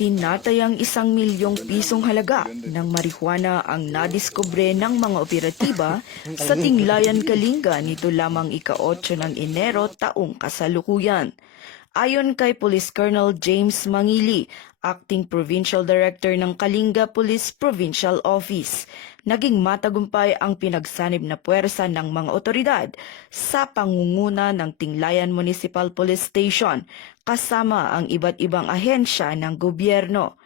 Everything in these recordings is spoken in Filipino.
Tinatayang 1 milyong pisong halaga ng marihuana ang nadiskubre ng mga operatiba sa Tinglayan, Kalinga nito lamang ika-8 ng Enero taong kasalukuyan. Ayon kay Police Colonel James Mangili, Acting Provincial Director ng Kalinga Police Provincial Office, naging matagumpay ang pinagsanib na puwersa ng mga otoridad sa pangunguna ng Tinglayan Municipal Police Station kasama ang iba't ibang ahensya ng gobyerno.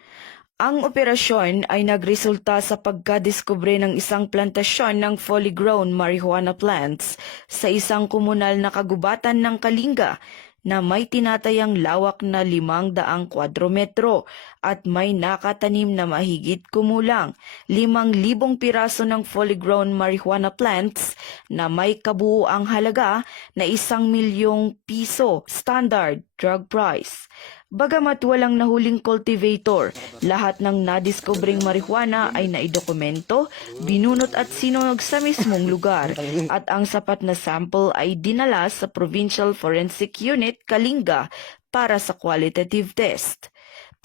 Ang operasyon ay nagresulta sa pagkadiskubre ng isang plantasyon ng fully grown marijuana plants sa isang komunal na kagubatan ng Kalinga na may tinatayang lawak na 500 kwadrometro at may nakatanim na mahigit kumulang 5,000 piraso ng fully grown marijuana plants na may kabuuang halaga na 1 milyong piso standard drug price. Bagamat walang nahuling cultivator, lahat ng nadiskobring marijuana ay naidokumento, binunot at sinunog sa mismong lugar at ang sapat na sample ay dinala sa Provincial Forensic Unit Kalinga para sa qualitative test.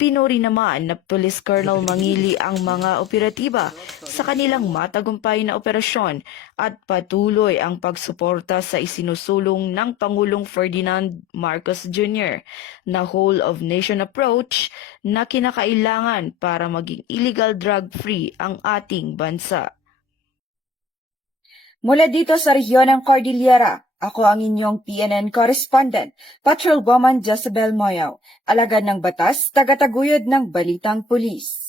Pinuri naman na Police Colonel Mangili ang mga operatiba sa kanilang matagumpay na operasyon at patuloy ang pagsuporta sa isinusulong ng Pangulong Ferdinand Marcos Jr. na whole-of-nation approach na kinakailangan para maging illegal drug-free ang ating bansa. Mula dito sa rehiyon ng Cordillera, ako ang inyong PNN correspondent, Patrolwoman Jezebel Moyaw, alagad ng batas, tagataguyod ng Balitang Pulis.